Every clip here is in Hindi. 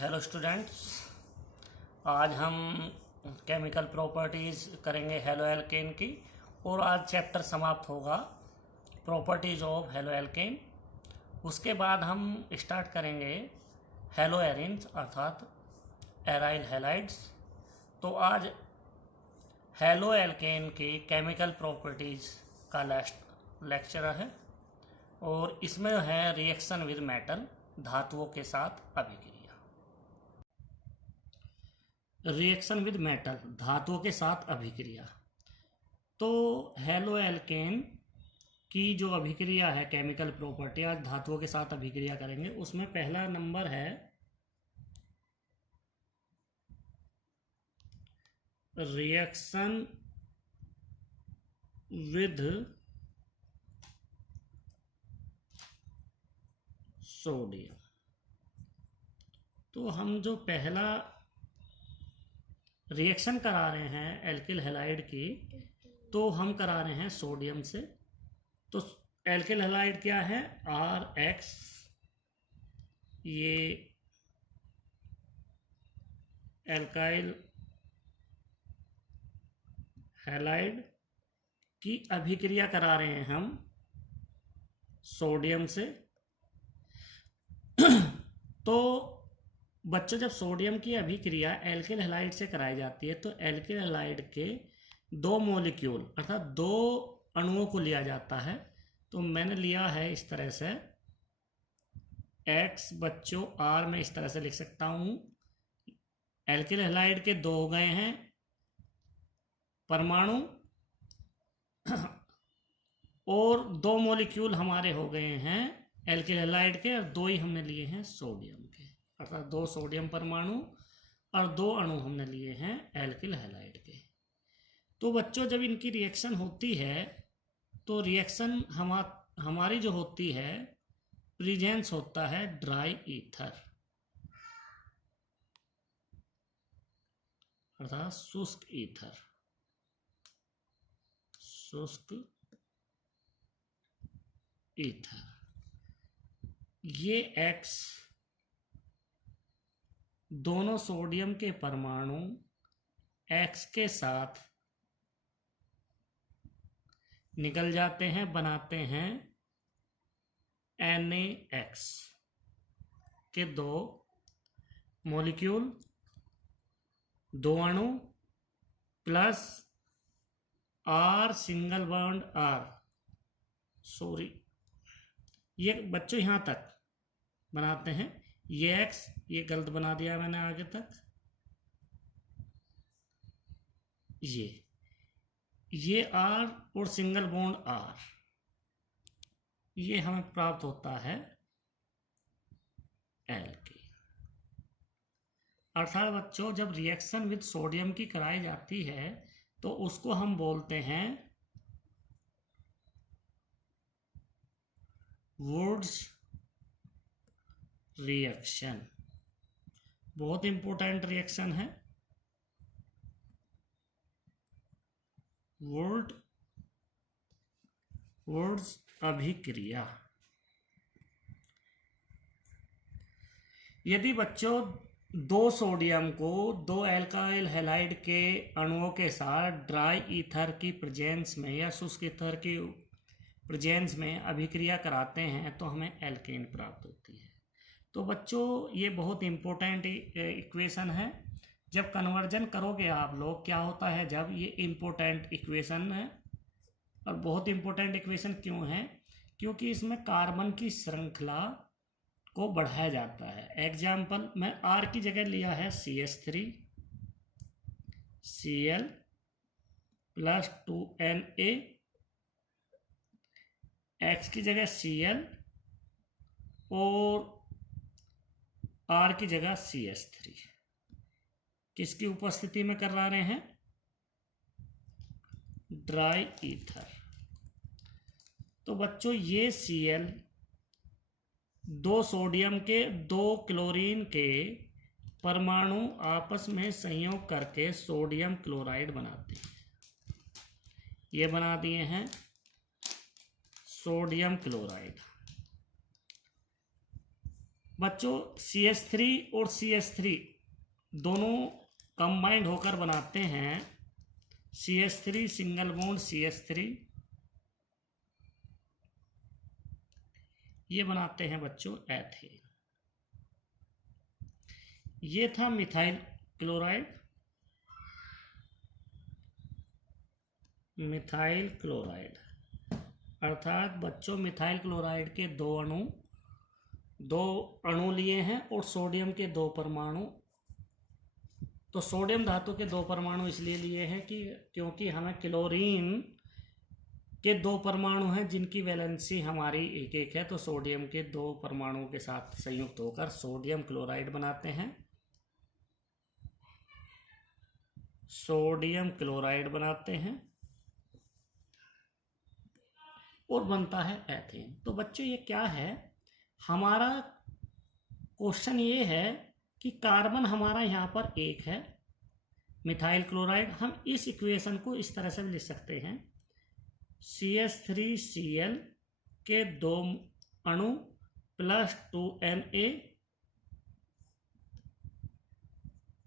हेलो स्टूडेंट्स, आज हम केमिकल प्रॉपर्टीज़ करेंगे हेलो एल्केन की। और आज चैप्टर समाप्त होगा प्रॉपर्टीज़ ऑफ हेलो एल्केन। उसके बाद हम स्टार्ट करेंगे हेलो एरिन्स अर्थात एराइल हैलाइड्स। तो आज हेलो एल्केन की केमिकल प्रॉपर्टीज़ का लास्ट लेक्चर है और इसमें है रिएक्शन विद मेटल, धातुओं के साथ अभिक्रिया। रिएक्शन विद मेटल, धातुओं के साथ अभिक्रिया। तो हेलो एल्केन की जो अभिक्रिया है, केमिकल प्रॉपर्टी, आज धातुओं के साथ अभिक्रिया करेंगे। उसमें पहला नंबर है रिएक्शन विद सोडियम। तो हम जो पहला रिएक्शन करा रहे हैं एल्किल हैलाइड की, तो हम करा रहे हैं सोडियम से। तो एल्किल हैलाइड क्या है? RX, ये एल्काइल हैलाइड की अभिक्रिया करा रहे हैं हम सोडियम से। तो बच्चों, जब सोडियम की अभिक्रिया एल्किल हैलाइड से कराई जाती है तो एल्किल हैलाइड के दो मॉलिक्यूल अर्थात दो अणुओं को लिया जाता है। तो मैंने लिया है इस तरह से X, बच्चों R में इस तरह से लिख सकता हूं। एल्किल हैलाइड के दो हो गए हैं परमाणु और दो मॉलिक्यूल हमारे हो गए हैं एल्किल हैलाइड के, और दो ही हमने लिए हैं सोडियम के, अर्थात दो सोडियम परमाणु और दो अणु हमने लिए हैं एल्किल हैलाइड के। तो बच्चों, जब इनकी रिएक्शन होती है तो रिएक्शन हमारी जो होती है, प्रेजेंस होता है ड्राई ईथर अर्थात शुष्क ईथर, शुष्क ईथर। ये X दोनों सोडियम के परमाणु X के साथ निकल जाते हैं, बनाते हैं NaX के दो मॉलिक्यूल, दो अणु plus R single bond R। Sorry, ये बच्चों यहां तक बनाते हैं। ये X, ये गलत बना दिया मैंने आगे तक। ये R और सिंगल बॉन्ड R, ये हमें प्राप्त होता है एल्केन। अर्थात बच्चों, जब रिएक्शन विद सोडियम की कराई जाती है तो उसको हम बोलते हैं वुड्स रिएक्शन। बहुत इंपॉर्टेंट रिएक्शन है वुड्स अभिक्रिया। यदि बच्चों दो सोडियम को दो एल्काइल हैलाइड के अणुओं के साथ ड्राई ईथर की प्रेजेंस में या शुष्क ईथर की प्रेजेंस में अभिक्रिया कराते हैं तो हमें एल्केन प्राप्त होती है। तो बच्चों, ये बहुत इंपॉर्टेंट इक्वेशन है। जब कन्वर्जन करोगे आप लोग, क्या होता है, जब ये इंपॉर्टेंट इक्वेशन है। और बहुत इंपॉर्टेंट इक्वेशन क्यों है? क्योंकि इसमें कार्बन की श्रृंखला को बढ़ाया जाता है। एग्जाम्पल, मैं R की जगह लिया है CH3 Cl plus 2Na, X की जगह Cl और R की जगह CH3। किसकी उपस्थिति में कर रहे हैं? Dry ether. तो बच्चों, ये Cl दो सोडियम के दो क्लोरीन के परमाणु आपस में संयोग करके सोडियम क्लोराइड बनाते हैं। ये बना दिए हैं सोडियम क्लोराइड। बच्चों CH3 और CH3 दोनों कंबाइंड होकर बनाते हैं CH3 सिंगल बॉन्ड CH3, ये बनाते हैं बच्चों एथेन। ये था मिथाइल क्लोराइड, मिथाइल क्लोराइड अर्थात बच्चों मिथाइल क्लोराइड के दो अणु लिए हैं और सोडियम के दो परमाणु। तो सोडियम धातु के दो परमाणु इसलिए लिए हैं कि क्योंकि हमें क्लोरीन के दो परमाणु हैं जिनकी वैलेंसी हमारी एक एक है, तो सोडियम के दो परमाणुओं के साथ संयुक्त होकर सोडियम क्लोराइड बनाते हैं, सोडियम क्लोराइड बनाते हैं और बनता है एथेन। तो बच्चों ये क्या है, हमारा क्वेश्चन ये है कि कार्बन हमारा यहाँ पर एक है मिथाइल क्लोराइड। हम इस इक्वेशन को इस तरह से भी लिख सकते हैं, CH3Cl के दो अणु plus 2Na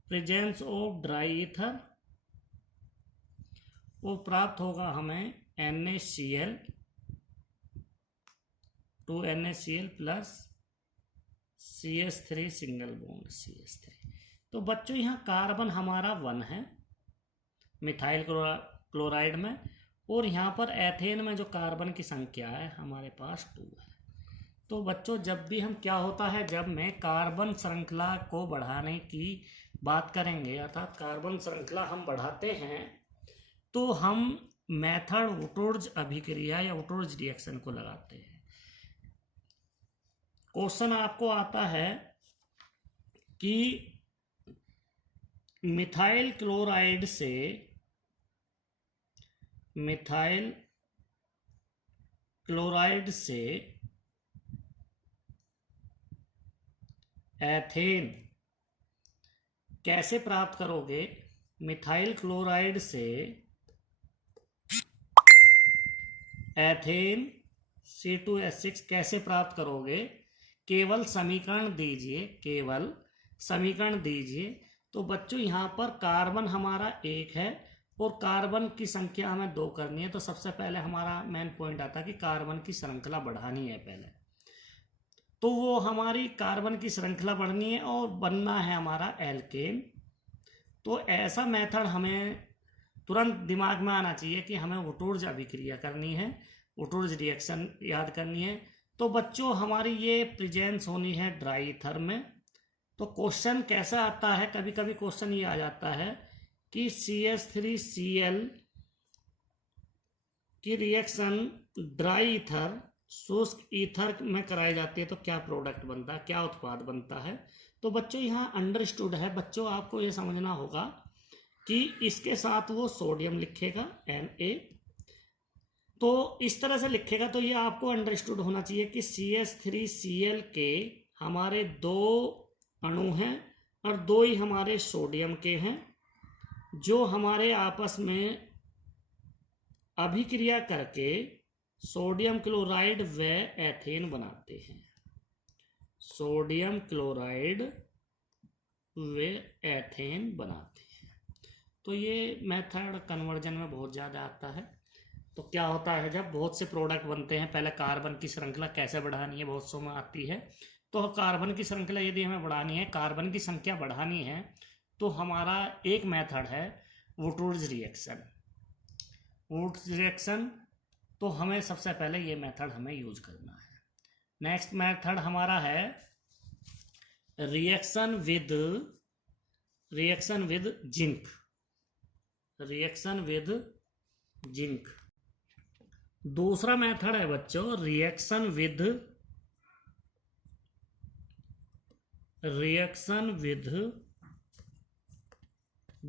presence of dry ether, वो प्राप्त होगा हमें NaCl 2NaCl plus CH3 single bond CH3। तो बच्चों यहाँ कार्बन हमारा 1 है मिथाइल क्लोराइड में, और यहाँ पर एथेन में जो कार्बन की संख्या है हमारे पास 2 है। तो बच्चों जब भी हम क्या होता है, जब मैं कार्बन श्रृंखला को बढ़ाने की बात करेंगे अर्थात कार्बन श्रृंखला हम बढ़ाते हैं तो हम मेथड वुटोर्ज अभिक्रिया या वुटोर्ज रिएक्शन को लगाते हैं। क्वेश्चन आपको आता है कि मिथाइल क्लोराइड से एथेन कैसे प्राप्त करोगे, मिथाइल क्लोराइड से एथेन C2H6 कैसे प्राप्त करोगे, केवल समीकरण दीजिए। तो बच्चों यहाँ पर कार्बन हमारा 1 है और कार्बन की संख्या हमें 2 करनी है। तो सबसे पहले हमारा मेन पॉइंट आता है कि कार्बन की श्रृंखला बढ़ानी है पहले, तो वो हमारी कार्बन की श्रृंखला बढ़नी है और बनना है हमारा एल्केन। तो ऐसा मेथड हमें तुरंत दिमाग में आना चाहिए कि हमें वुटोर्ज अभिक्रिया करनी है, वुटोर्ज रिएक्शन याद करनी है। तो बच्चों हमारी ये प्रेजेंस होनी है ड्राई ईथर में। तो क्वेश्चन कैसा आता है, कभी कभी क्वेश्चन ये आ जाता है कि CH3Cl की रिएक्शन ड्राई ईथर शुष्क ईथर में कराई जाती है तो क्या प्रोडक्ट बनता है, क्या उत्पाद बनता है। तो बच्चों यहाँ अंडरस्टूड है, बच्चों आपको ये समझना होगा कि इसके साथ वो सोडियम लिखेगा Na, तो इस तरह से लिखेगा। तो ये आपको अंडरस्टूड होना चाहिए कि CH3Cl के हमारे 2 अणु हैं और 2 ही हमारे सोडियम के हैं जो हमारे आपस में अभिक्रिया करके सोडियम क्लोराइड व एथेन बनाते हैं, सोडियम क्लोराइड व एथेन बनाते हैं। तो ये मेथड कन्वर्जन में बहुत ज़्यादा आता है। तो क्या होता है, जब बहुत से प्रोडक्ट बनते हैं, पहले कार्बन की श्रृंखला कैसे बढ़ानी है बहुत सौ में आती है। तो कार्बन की श्रृंखला यदि हमें बढ़ानी है, कार्बन की संख्या बढ़ानी है, तो हमारा एक मेथड है वुटोर्ज रिएक्शन। तो हमें सबसे पहले ये मेथड हमें यूज करना है। नेक्स्ट मेथड हमारा है रिएक्शन विद जिंक। दूसरा मेथड है बच्चों रिएक्शन विद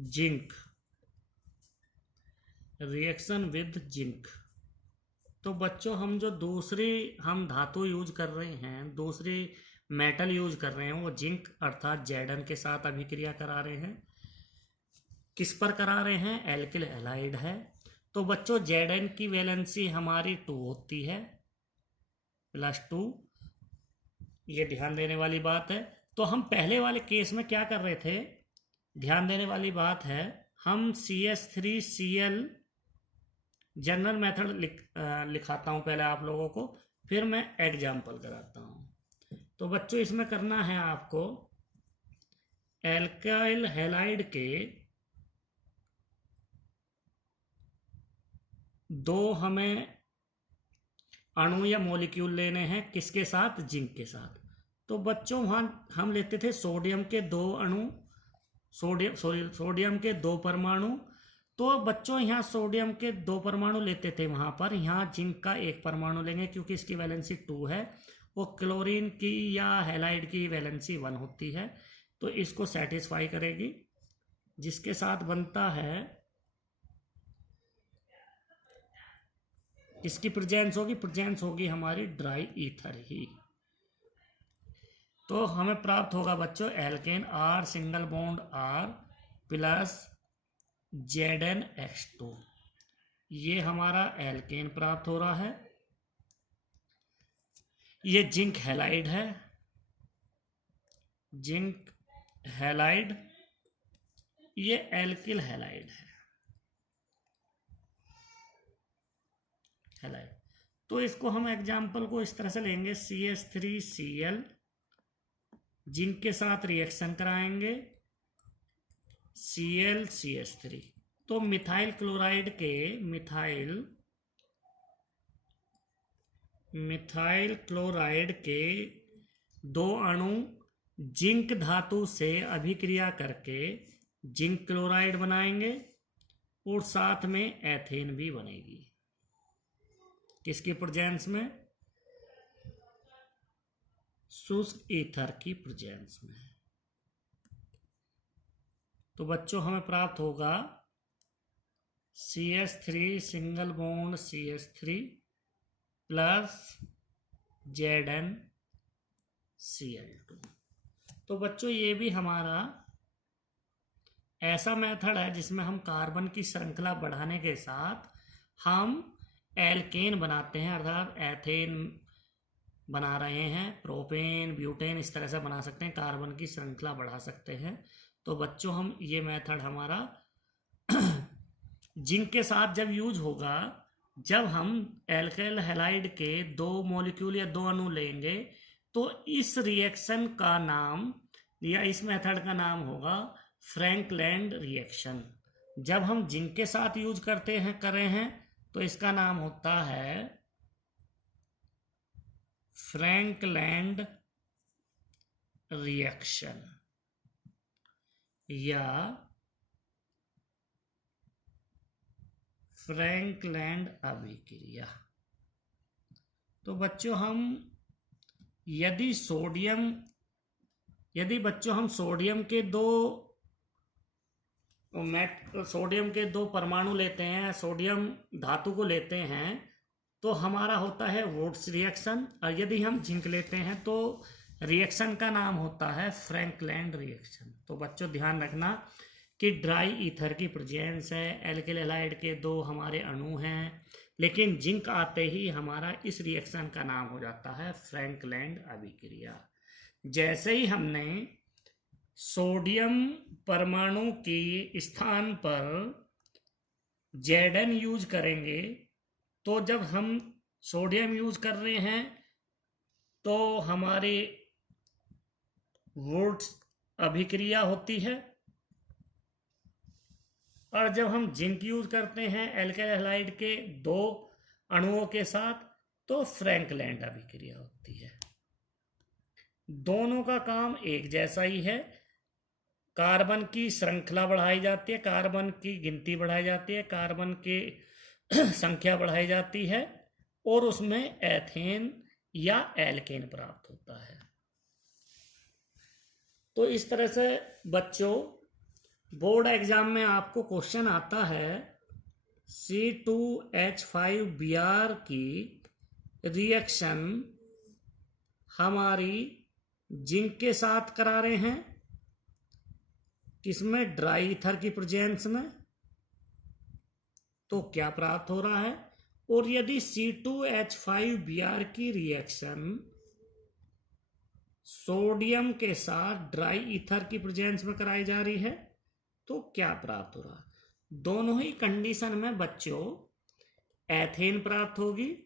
जिंक। तो बच्चों हम जो हम धातु यूज कर रहे हैं, दूसरी मेटल यूज कर रहे हैं, वो जिंक अर्थात Zn के साथ अभिक्रिया करा रहे हैं। किस पर करा रहे हैं, एल्किल हैलाइड है। तो बच्चों Zn की वैलेंसी हमारी 2 होती है +2, ये ध्यान देने वाली बात है। तो हम पहले वाले केस में क्या कर रहे थे, ध्यान देने वाली बात है, हम CH3Cl जनरल मेथड लिखाता हूँ पहले आप लोगों को, फिर मैं एग्जाम्पल कराता हूँ। तो बच्चों इसमें करना है आपको एल्काइल हैलाइड के दो हमें अणु या मॉलिक्यूल लेने हैं, किसके साथ, जिंक के साथ। तो बच्चों वहाँ हम लेते थे सोडियम के दो अणु, सोडियम के दो परमाणु। तो बच्चों यहाँ सोडियम के दो परमाणु लेते थे वहाँ पर, यहाँ जिंक का एक परमाणु लेंगे क्योंकि इसकी वैलेंसी 2 है। वो क्लोरीन की या हैलाइड की वैलेंसी 1 होती है, तो इसको सेटिस्फाई करेगी, जिसके साथ बनता है, इसकी प्रेजेंस होगी हमारी ड्राई ईथर ही। तो हमें प्राप्त होगा बच्चों alkane R single bond R plus ZnH2, ये हमारा एल्केन प्राप्त हो रहा है। ये जिंक हैलाइड है, जिंक हैलाइड, ये एल्किल हैलाइड है, हैलाइड। तो इसको हम एग्जाम्पल को इस तरह से लेंगे, CH3Cl जिंक के साथ रिएक्शन कराएंगे, ClCH3। तो मिथाइल क्लोराइड के मिथाइल क्लोराइड के दो अणु जिंक धातु से अभिक्रिया करके जिंक क्लोराइड बनाएंगे और साथ में एथेन भी बनेगी, किसकी प्रेजेंस में, शुष्क ईथर की प्रेजेंस में। तो बच्चों हमें प्राप्त होगा CH3 single bond CH3 plus ZnCl2। तो बच्चों ये भी हमारा ऐसा मेथड है जिसमें हम कार्बन की श्रृंखला बढ़ाने के साथ हम एल्केन बनाते हैं, अर्थात एथेन बना रहे हैं, प्रोपेन ब्यूटेन इस तरह से बना सकते हैं, कार्बन की श्रृंखला बढ़ा सकते हैं। तो बच्चों हम ये मेथड हमारा जिंक के साथ जब यूज होगा, जब हम एल्काइल हैलाइड के दो मॉलिक्यूल या दो अणु लेंगे, तो इस रिएक्शन का नाम या इस मेथड का नाम होगा फ्रैंकलैंड रिएक्शन। जब हम जिंक के साथ यूज कर रहे हैं तो इसका नाम होता है फ्रैंकलैंड रिएक्शन या फ्रैंकलैंड अभिक्रिया। तो बच्चों यदि बच्चों हम सोडियम के दो परमाणु लेते हैं, सोडियम धातु को लेते हैं, तो हमारा होता है वुड्स रिएक्शन। और यदि हम जिंक लेते हैं तो रिएक्शन का नाम होता है फ्रैंकलैंड रिएक्शन। तो बच्चों ध्यान रखना कि ड्राई ईथर की प्रेजेंस है, एल्किल हैलाइड के दो हमारे अणु हैं, लेकिन जिंक आते ही हमारा इस रिएक्शन का नाम हो जाता है फ्रैंकलैंड अभिक्रिया। जैसे ही हमने सोडियम परमाणु के स्थान पर Zn यूज करेंगे, तो जब हम सोडियम यूज कर रहे हैं तो हमारे वुड्स अभिक्रिया होती है, और जब हम जिंक यूज करते हैं एल्काइल हैलाइड के दो अणुओं के साथ तो फ्रैंकलैंड अभिक्रिया होती है। दोनों का काम एक जैसा ही है, कार्बन की श्रृंखला बढ़ाई जाती है, कार्बन की गिनती बढ़ाई जाती है, कार्बन की संख्या बढ़ाई जाती है और उसमें एथेन या एल्केन प्राप्त होता है। तो इस तरह से बच्चों बोर्ड एग्जाम में आपको क्वेश्चन आता है C2H5Br की रिएक्शन हमारी जिंक के साथ करा रहे हैं, किसमें, ड्राई ईथर की प्रेजेंस में, तो क्या प्राप्त हो रहा है। और यदि C2H5Br की रिएक्शन सोडियम के साथ ड्राई ईथर की प्रेजेंस में कराई जा रही है तो क्या प्राप्त हो रहा है। दोनों ही कंडीशन में बच्चों एथेन प्राप्त होगी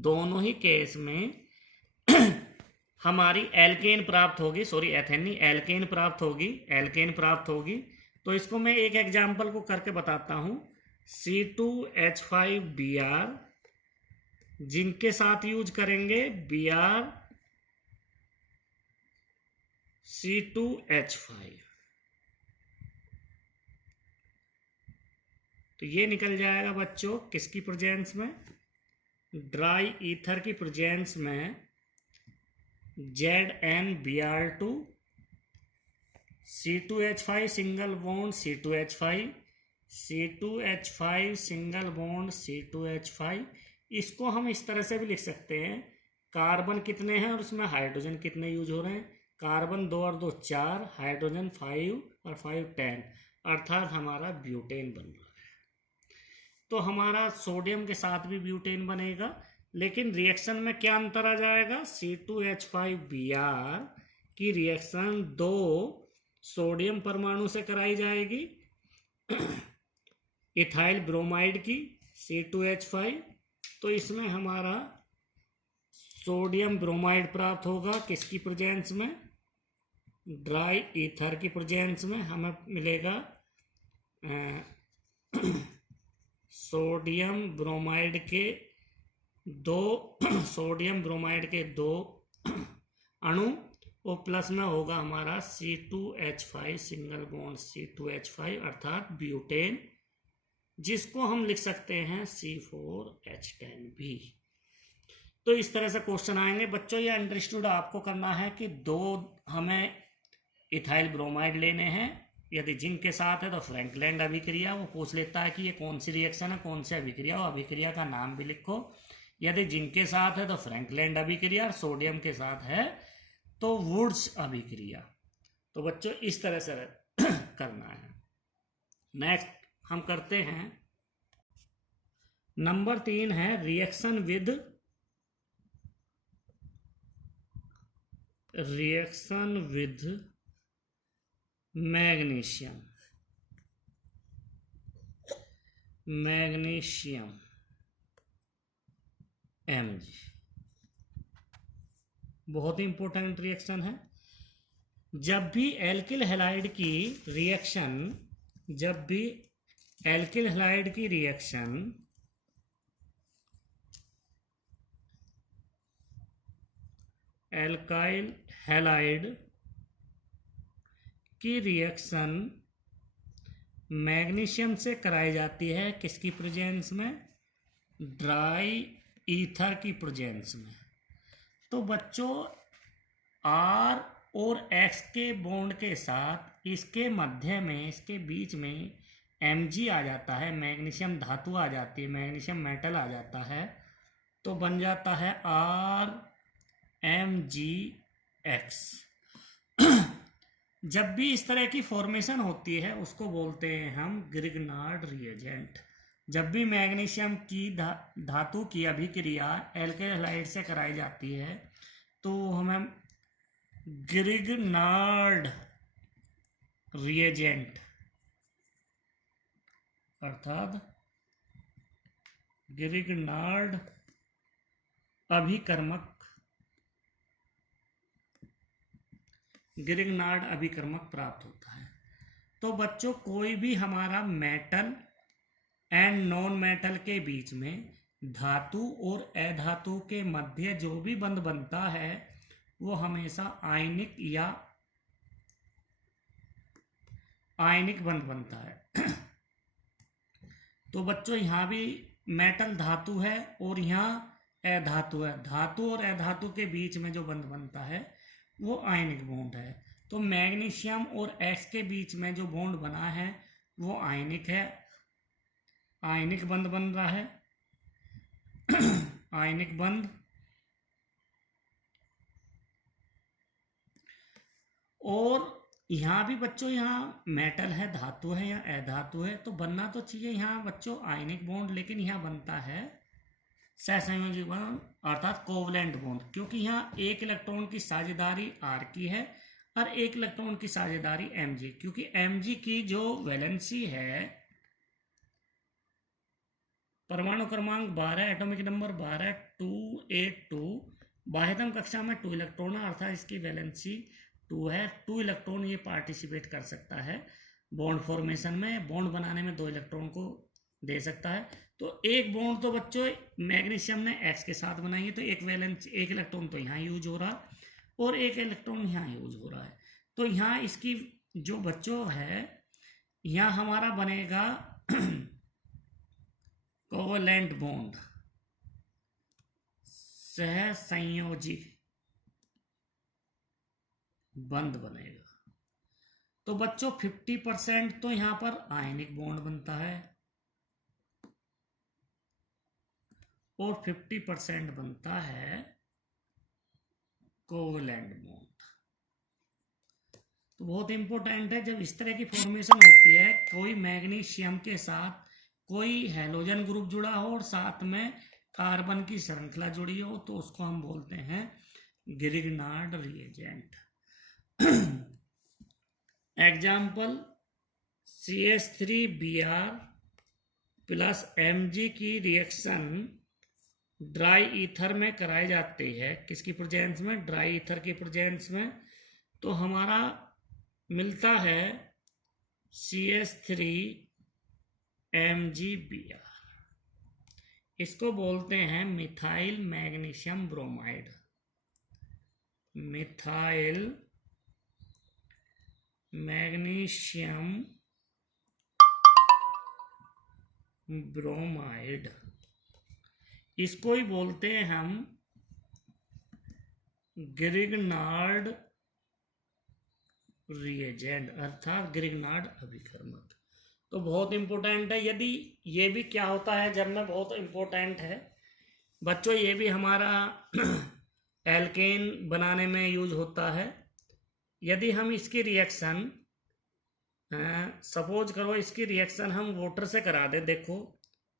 दोनों ही केस में हमारी एल्केन प्राप्त होगी, सॉरी एथेन नहीं, एल्केन प्राप्त होगी, एल्केन प्राप्त होगी। तो इसको मैं एक एग्जांपल को करके बताता हूं। C2H5Br जिनके साथ यूज करेंगे Br C2H5, तो ये निकल जाएगा बच्चों किसकी प्रेजेंस में, ड्राई ईथर की प्रेजेंस में ZnBr2 C2H5 single bond C2H5 C2H5 single bond C2H5। इसको हम इस तरह से भी लिख सकते हैं, कार्बन कितने हैं और उसमें हाइड्रोजन कितने यूज हो रहे हैं, कार्बन 2 और 2 4, हाइड्रोजन 5 और 5 10, अर्थात हमारा ब्यूटेन बन रहा है। तो हमारा सोडियम के साथ भी ब्यूटेन बनेगा, लेकिन रिएक्शन में क्या अंतर आ जाएगा, C2H5Br की रिएक्शन 2 सोडियम परमाणु से कराई जाएगी इथाइल ब्रोमाइड की C2H5, तो इसमें हमारा सोडियम ब्रोमाइड प्राप्त होगा किसकी प्रेजेंस में, ड्राई ईथर की प्रेजेंस में हमें मिलेगा सोडियम ब्रोमाइड के 2 सोडियम ब्रोमाइड के 2 अणु और प्लस में होगा हमारा C2H5 सिंगल बॉन्ड C2H5 अर्थात ब्यूटेन, जिसको हम लिख सकते हैं C4H10 भी। तो इस तरह से क्वेश्चन आएंगे बच्चों। ये अंडरस्टूड आपको करना है कि 2 हमें इथाइल ब्रोमाइड लेने हैं, यदि जिंक के साथ है तो फ्रैंकलैंड अभिक्रिया, वो पूछ लेता है कि ये कौन सी रिएक्शन है, कौन सी अभिक्रिया, वो अभिक्रिया का नाम भी लिखो। यदि जिंक के साथ है तो फ्रैंकलैंड अभिक्रिया, और सोडियम के साथ है तो वुड्स अभिक्रिया। तो बच्चों इस तरह से करना है। नेक्स्ट हम करते हैं नंबर 3 है रिएक्शन विद मैग्नीशियम Mg, बहुत ही इंपॉर्टेंट रिएक्शन है। जब भी एल्किल हैलाइड की रिएक्शन एल्काइल हैलाइड की रिएक्शन मैग्नीशियम से कराई जाती है किसकी प्रेजेंस में, ड्राई ईथर की प्रेजेंस में, तो बच्चों R और X के बॉन्ड के साथ इसके मध्य में, इसके बीच में Mg आ जाता है, मैग्नीशियम धातु आ जाती है, मैग्नीशियम मेटल आ जाता है, तो बन जाता है RMgX। जब भी इस तरह की फॉर्मेशन होती है उसको बोलते हैं हम ग्रिग्नार्ड रिएजेंट। जब भी मैग्नीशियम की धातु की अभिक्रिया एल्काइल हैलाइड से कराई जाती है तो हमें ग्रिग्नार्ड रिएजेंट अर्थात ग्रिग्नार्ड अभिकर्मक प्राप्त होता है। तो बच्चों कोई भी हमारा मेटल एंड नॉन मेटल के बीच में, धातु और अधातु के मध्य जो भी बंध बनता है वो हमेशा आयनिक बंध बनता है। तो बच्चों यहाँ भी मेटल धातु है और यहाँ अधातु है, धातु और अधातु के बीच में जो बंध बनता है वो आयनिक बॉन्ड है। तो मैग्नीशियम और X के बीच में जो बॉन्ड बना है वो आयनिक है, आयनिक बंध बन रहा है आयनिक बंध। और यहाँ भी बच्चों यहाँ मेटल है, धातु है या अधातु है, तो बनना तो चाहिए यहाँ बच्चों आयनिक बॉन्ड, लेकिन यहाँ बनता है सहसंयोजी बॉन्ड अर्थात कोवलेंट बॉन्ड, क्योंकि यहाँ एक इलेक्ट्रॉन की साझेदारी R की है और एक इलेक्ट्रॉन की साझेदारी Mg, क्योंकि Mg की जो वैलेंसी है, परमाणु क्रमांक 12, एटॉमिक नंबर 12, 282, बाह्यतम कक्षा में 2 इलेक्ट्रॉन है, अर्थात इसकी वैलेंसी 2 है। 2 इलेक्ट्रॉन ये पार्टिसिपेट कर सकता है बॉन्ड फॉर्मेशन में, बॉन्ड बनाने में 2 इलेक्ट्रॉन को दे सकता है। तो एक बॉन्ड तो बच्चों मैग्नीशियम ने X के साथ बनाई है, तो एक इलेक्ट्रॉन तो यहाँ यूज हो रहा और एक इलेक्ट्रॉन यहाँ यूज हो रहा है। तो यहाँ इसकी जो बच्चों है, यहाँ हमारा बनेगा कोवलेंट बॉन्ड, सहसंयोजी बंध बनेगा। तो बच्चों 50% तो यहाँ पर आयनिक बॉन्ड बनता है और 50% बनता है कोवलेंट बॉन्ड। तो बहुत इंपॉर्टेंट है, जब इस तरह की फॉर्मेशन होती है, कोई मैग्नीशियम के साथ कोई हैलोजन ग्रुप जुड़ा हो और साथ में कार्बन की श्रृंखला जुड़ी हो, तो उसको हम बोलते हैं Grignard reagent. Example, CH3Br plus Mg की रिएक्शन ड्राई ईथर में कराई जाती है, किसकी प्रेजेंस में? ड्राई ईथर की प्रेजेंस में। तो हमारा मिलता है CH3MgBr, इसको बोलते हैं methyl magnesium bromide, methyl magnesium bromide, इसको ही बोलते हैं हम ग्रिग्नार्ड रिएजेंट अर्थात ग्रिग्नार्ड अभिकर्मक। तो बहुत इंपॉर्टेंट है। यदि ये भी क्या होता है जब में, बहुत इंपॉर्टेंट है बच्चों, ये भी हमारा एल्केन बनाने में यूज होता है। यदि हम इसकी रिएक्शन सपोज करो, इसकी रिएक्शन हम वाटर से करा दे, देखो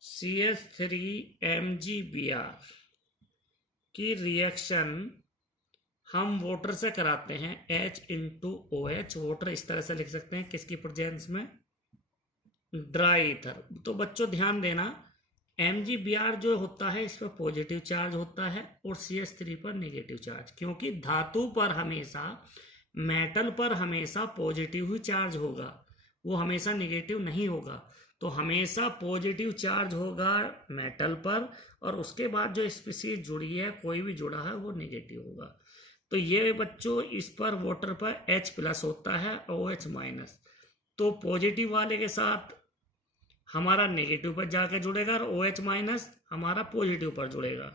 CH3MgBr की रिएक्शन हम वाटर से कराते हैं, H/OH, वाटर इस तरह से लिख सकते हैं, किसकी प्रेजेंस में? Dry ether. तो बच्चों ध्यान देना, MgBr जो होता है इस पर पॉजिटिव चार्ज होता है और CH3 पर नेगेटिव चार्ज, क्योंकि धातु पर हमेशा, मेटल पर हमेशा पॉजिटिव ही चार्ज होगा, वो हमेशा नेगेटिव नहीं होगा। तो हमेशा पॉजिटिव चार्ज होगा मेटल पर, और उसके बाद जो स्पीशीज जुड़ी है, कोई भी जुड़ा है, वो नेगेटिव होगा। तो ये बच्चों इस पर वाटर पर H+ होता है, OH-, तो पॉजिटिव वाले के साथ हमारा नेगेटिव पर जाकर जुड़ेगा और OH- हमारा पॉजिटिव पर जुड़ेगा।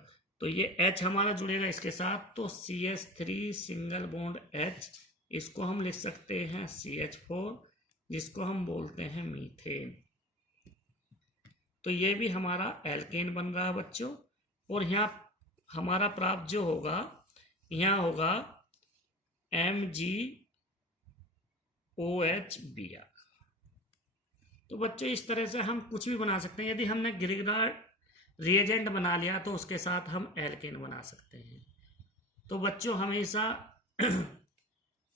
तो ये H हमारा जुड़ेगा इसके साथ, तो CH3 सिंगल बॉन्ड H, इसको हम लिख सकते हैं CH4, जिसको हम बोलते हैं मीथेन। तो ये भी हमारा एल्केन बन रहा है बच्चों। और यहाँ हमारा प्राप्त जो होगा, यहाँ होगा MgOHBr। तो बच्चों इस तरह से हम कुछ भी बना सकते हैं। यदि हमने ग्रिग्नार्ड रिएजेंट बना लिया तो उसके साथ हम एल्केन बना सकते हैं। तो बच्चों हमेशा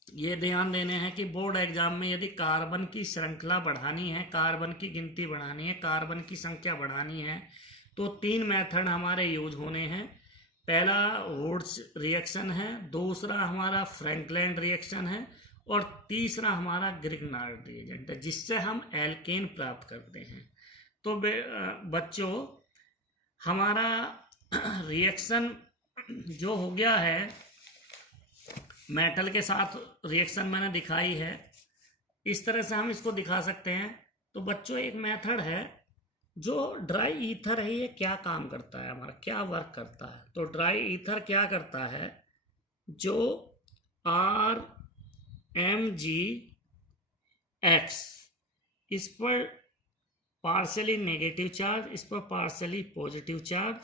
ये ध्यान देने हैं कि बोर्ड एग्जाम में यदि कार्बन की श्रृंखला बढ़ानी है, कार्बन की गिनती बढ़ानी है, कार्बन की संख्या बढ़ानी है, तो 3 मेथड हमारे यूज होने हैं। पहला वुड्स रिएक्शन है, दूसरा हमारा फ्रैंकलैंड रिएक्शन है, और तीसरा हमारा ग्रिग्नार्ड रिएजेंट है, जिससे हम एल्केन प्राप्त करते हैं। तो बच्चों हमारा रिएक्शन जो हो गया है, मेटल के साथ रिएक्शन मैंने दिखाई है, इस तरह से हम इसको दिखा सकते हैं। तो बच्चों एक मेथड है, जो ड्राई ईथर है, ये क्या काम करता है, हमारा क्या वर्क करता है? तो ड्राई ईथर क्या करता है, जो RMgX, इस पर पार्शियली नेगेटिव चार्ज, इस पर पार्शियली पॉजिटिव चार्ज,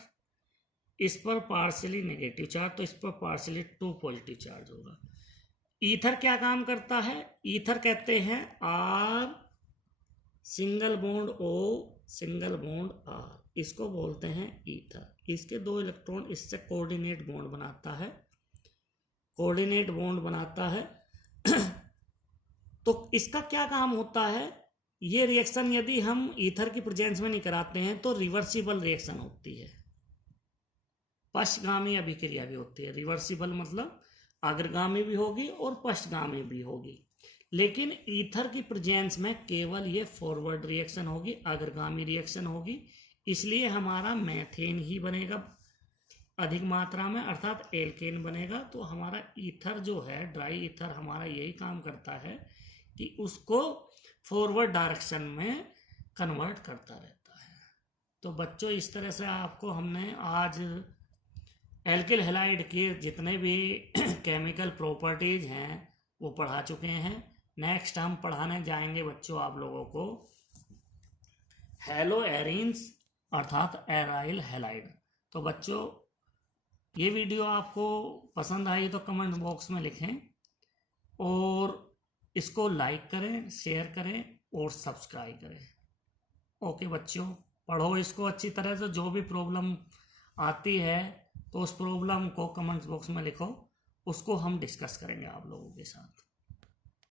इस पर पार्शियली नेगेटिव चार्ज, तो इस पर पार्शियली 2 पॉजिटिव चार्ज होगा। ईथर क्या काम करता है? ईथर कहते हैं R single bond O single bond R, इसको बोलते हैं ईथर। इसके 2 इलेक्ट्रॉन इससे कोऑर्डिनेट बॉन्ड बनाता है, कोऑर्डिनेट बॉन्ड बनाता है। तो इसका क्या काम होता है, ये रिएक्शन यदि हम ईथर की प्रेजेंस में नहीं कराते हैं तो रिवर्सिबल रिएक्शन होती है, पश्चगामी अभिक्रिया भी होती है। रिवर्सिबल मतलब अग्रगामी भी होगी और पश्चगामी भी होगी, लेकिन ईथर की प्रेजेंस में केवल ये फॉरवर्ड रिएक्शन होगी, अग्रगामी रिएक्शन होगी। इसलिए हमारा मेथेन ही बनेगा अधिक मात्रा में, अर्थात एल्केन बनेगा। तो हमारा ईथर जो है, ड्राई ईथर, हमारा यही काम करता है कि उसको फॉरवर्ड डायरेक्शन में कन्वर्ट करता रहता है। तो बच्चों, इस तरह से आपको हमने आज एल्किल हैलाइड के जितने भी केमिकल प्रॉपर्टीज हैं वो पढ़ा चुके हैं। नेक्स्ट हम पढ़ाने जाएंगे बच्चों आप लोगों को हेलो एरिन्स अर्थात एराइल हैलाइड। तो बच्चों, ये वीडियो आपको पसंद आई तो कमेंट बॉक्स में लिखें और इसको लाइक करें, शेयर करें और सब्सक्राइब करें। ओके बच्चों, पढ़ो इसको अच्छी तरह से। जो भी प्रॉब्लम आती है तो उस प्रॉब्लम को कमेंट्स बॉक्स में लिखो, उसको हम डिस्कस करेंगे आप लोगों के साथ।